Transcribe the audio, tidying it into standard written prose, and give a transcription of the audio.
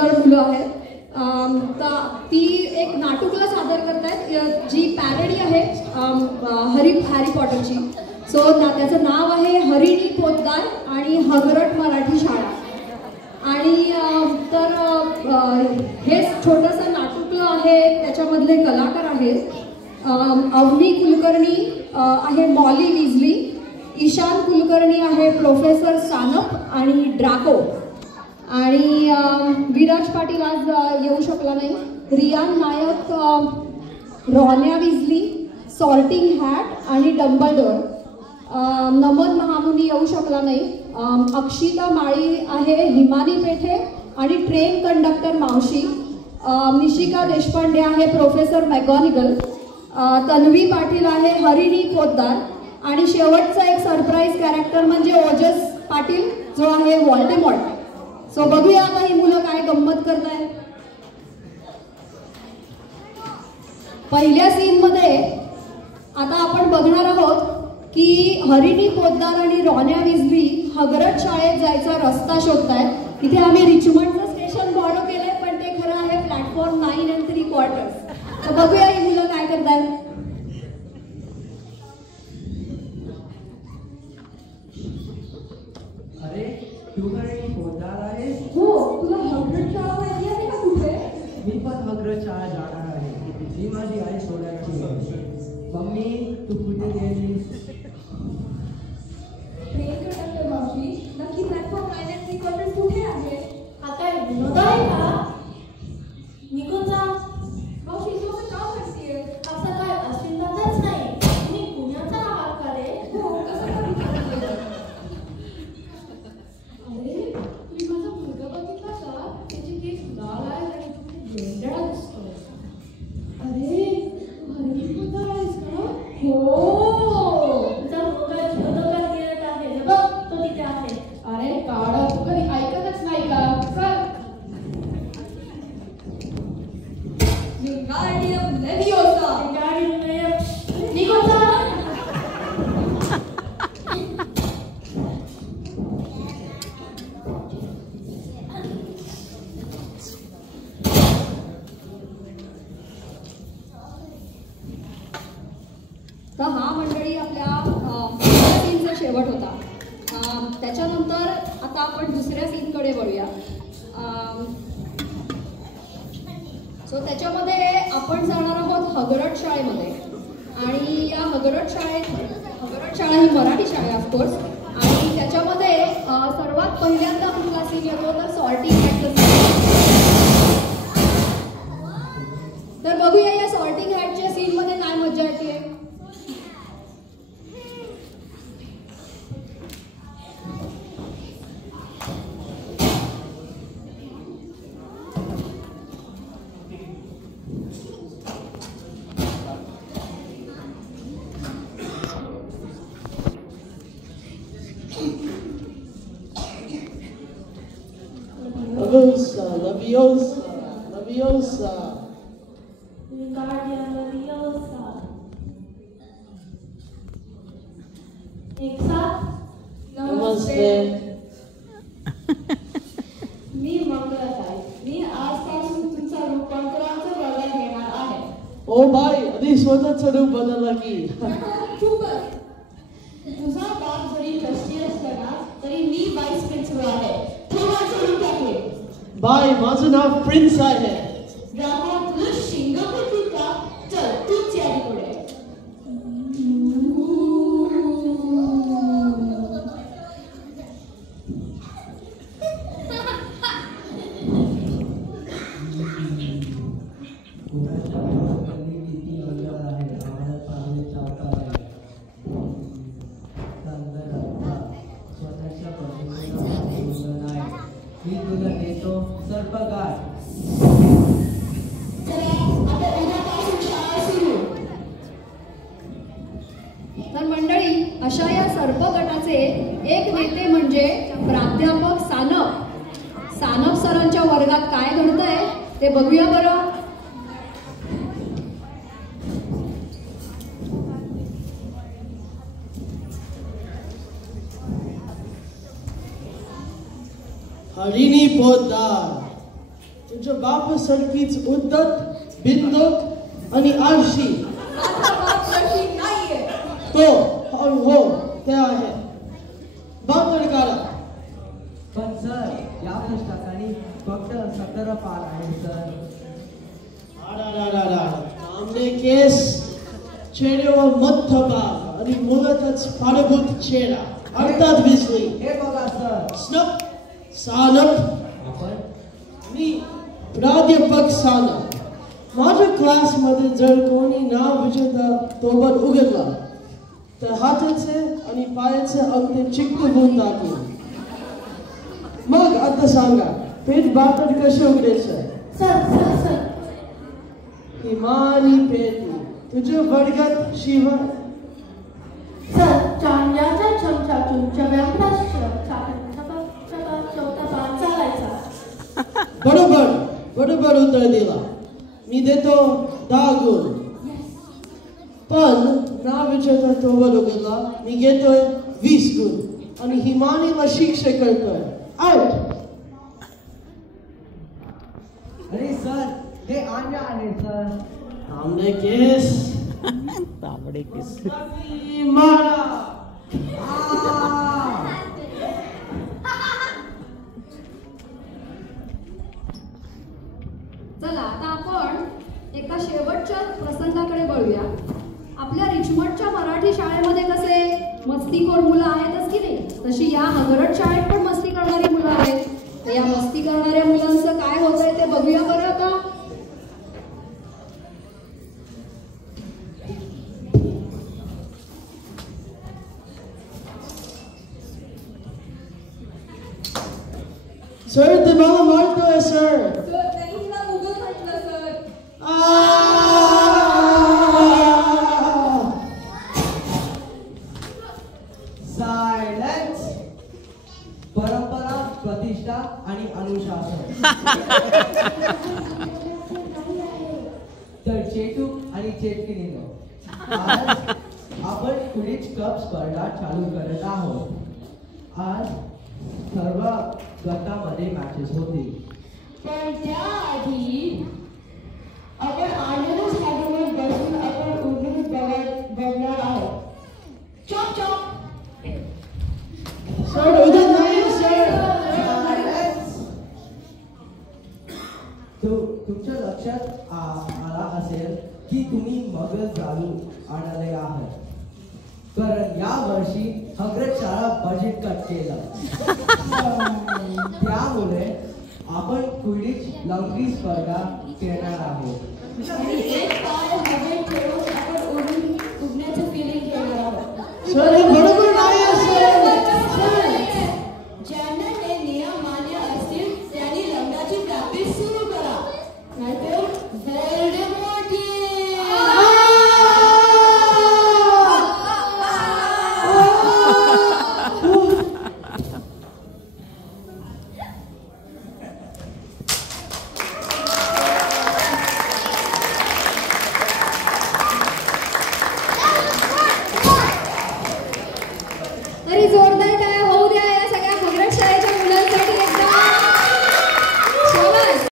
मुलं आहेत. ती एक नाटुकला सादर करतायत जी पॅरडी आहे हॅरी पॉटरची. सो त्याचं नाव आहे हरिणी पोतदार आणि हगरट मराठी शाळा. आणि तर हे छोटंसं नाटुकलं आहे. त्याच्यामधले कलाकार आहेत अवनी कुलकर्णी आहे मॉली विजली, ईशान कुलकर्णी आहे प्रोफेसर सानप आणि ड्राको, आणि विराज पाटील आज येऊ शकला नाही. रियान नायक रॉन्या विजली, सॉर्टिंग हॅट आणि डंबलडोर. नमन महामुनी येऊ शकला नाही. अक्षिता माळी आहे हिमानी पेठे आणि ट्रेन कंडक्टर मावशी. निशिका देशपांडे आहे प्रोफेसर मॅगॉनिगल. तन्वी पाटील आहे हरिणी पोतदार. आणि शेवटचा एक सरप्राईज कॅरेक्टर म्हणजे ओजस पाटील जो आहे व्हॉल्डेमॉर्ट. सो बघूया आता ही मुलं काय गंमत करतायत. पहिल्या सीन मध्ये आता आपण बघणार आहोत की हरिणी पोतदार आणि रॉन्या विजली हगरट शाळेत जायचा रस्ता शोधतायत. इथे आम्ही रिचमंडचं स्टेशन बॉरो केलंय, पण ते खरं आहे प्लॅटफॉर्म 9 3/4. तर बघूया ही मुलं काय करतायत. अरे तू हरिणी पोतदार आहेस? हो, तुला हगरट शाळा माहिती आहे का कुठे? मी पण हगरट शाळा जाणार आहे. मी माझी आई सोडायची आहे. मम्मी तू कुठे गेलीस? ट्रेन कंडक्टर मावशी, नक्की प्लॅटफॉर्म 9 3/4 कुठे आहे? हा काय विनोद आहे का? निघून जा. मावशी तू असं का करतेय? असं काय अश्विनदाच नाही. तुम्ही पुण्याचा आहात का रे? हो, कसं का विचारते? अरे तुम्ही माझा मुलगा बघितला का? त्याचे केस लाल आहेत आणि खूप वेगळा दिसतो. अरे तू हरिणी पोतदार आहेस का? हो. तुझा मुलगा झोधोकार गिरत आहे. बघ तो तिथे आहे. अरे काढा, तू कधी ऐकतच नाही का? चल. विंगाडियम लेव्हिओसा. निघून जा. तर हा मंडळी आपल्या सीनचा शेवट होता. त्याच्यानंतर आता आपण दुसऱ्या सीनकडे वळूया. सो त्याच्यामध्ये आपण जाणार आहोत हगरट शाळेमध्ये. आणि या हगरट शाळा ही मराठी शाळा आहे ऑफकोर्स. आणि त्याच्यामध्ये सर्वात पहिल्यांदा कुठला सीन येतो तर सॉर्टिंग हॅटचा सीन. तर बघूया या सॉर्टिंग हॅटच्या सीनमध्ये काय मजा येते. Laviosa, Laviosa. Wingardium Leviosa. एक साथ. नमस्ते. मी मंगलाताई. मी आजपासून तुमचा रूपांतराचा वर्ग घेणार आहे. ओ बाई, आधी स्वतःचं रूप बदलला की. खूपच. तुझा बाप जरी ट्रस्टी असला ना तरी मी वाईस प्रिन्सिपल आहे. थोडा सोडून टाके. बाई, माझं नाव प्रिन्स आहे. रामा तुला शिंग होती का? चल तूच यादी पुढे. किती अंतर आहे आम्हाला पाहणे चाहता आहे. स्वतःच्या पद्धतीने नाही. मी तुला देतो सर्पगार. तर मंडळी, अशा या सर्प गटाचे एक नेते म्हणजे प्राध्यापक सानप. सानप सरांच्या वर्गात काय घडतंय ते बघूया बरं. हरिणी पोतदार, तुझ्या बापासारखीच उद्धट, बिंदूक आणि आळशी. माझा बाप तशी नाहीये. हो ते आहे. बांधड काढा. पण सर या पुस्तकाने फक्त 17 पान आहे सर. आमने केस चेहऱ्यावर मध्यभाग आणि मुलातच पाडभूत चेहरा अर्थात विसली. हे बघा सर. स्नप सानप. आपण मी प्राध्यापक सानप. माझ्या क्लासमध्ये जर कोणी नाव विजेता तोबत उघडला तर हाताचे आणि पायाचे अंगठे चिकटवून टाकेल. मग आता सांगा पेट बाटत कसे उघडायचं? सर हिमानी पेटी तुझ्या वर्गात शिवा. सर चांदण्याच्या चमच्यातून चव्याप्राश चौथा पान चालायचा. बरोबर उत्तर दिला. मी देतो 10 गुण. पण नाव विचारता तोवर उघडला मी घेतोय 20 गुण आणि हिमानीला शिक्षा करतोय. आउट. अरे सर हे आंजा आहे सर. आमने केस मारा. चला आता आपण एका शेवटच्या प्रसंगाकडे वळूया. आपल्या रिचमंडच्या मराठी शाळेमध्ये कसे मस्तीखोर मुलं आहेतच की नाही, तशी या हगरट शाळेत पण मस्ती करणारी मुलं आहेत. तर या मस्ती करणाऱ्या मुलांचं काय होतंय ते बघूया बरं आता. सर ते मला मारतोय सर. त्यांनी तिला मुघल म्हटलं सर. सायलेन्स. परंपरा, प्रतिष्ठा आणि अनुशासन. तर चेटू आणि चेटकिनीनो आज आपण क्विडिच कप स्पर्धा चालू करत आहोत. आज सर्व गटामध्ये मॅचेस होतील. पण त्याआधी आपण आलेल्या साधनात बसून आपण उघडून बघणार आहोत. Chop chop. सर उद्या नाही सर. तुमच्या लक्षात आला असेल की तुम्ही मगज चालू आणले आहात, कारण या वर्षी हगरट शाळा बजेट कट केलं. त्यामुळे आपण क्विडिच लंगडी स्पर्धा खेळणार आहोत. आणि एक पाय हवेत ठेवून आपण उडण्याचं फिलिंग घेणार आहोत. सर हे बरोबर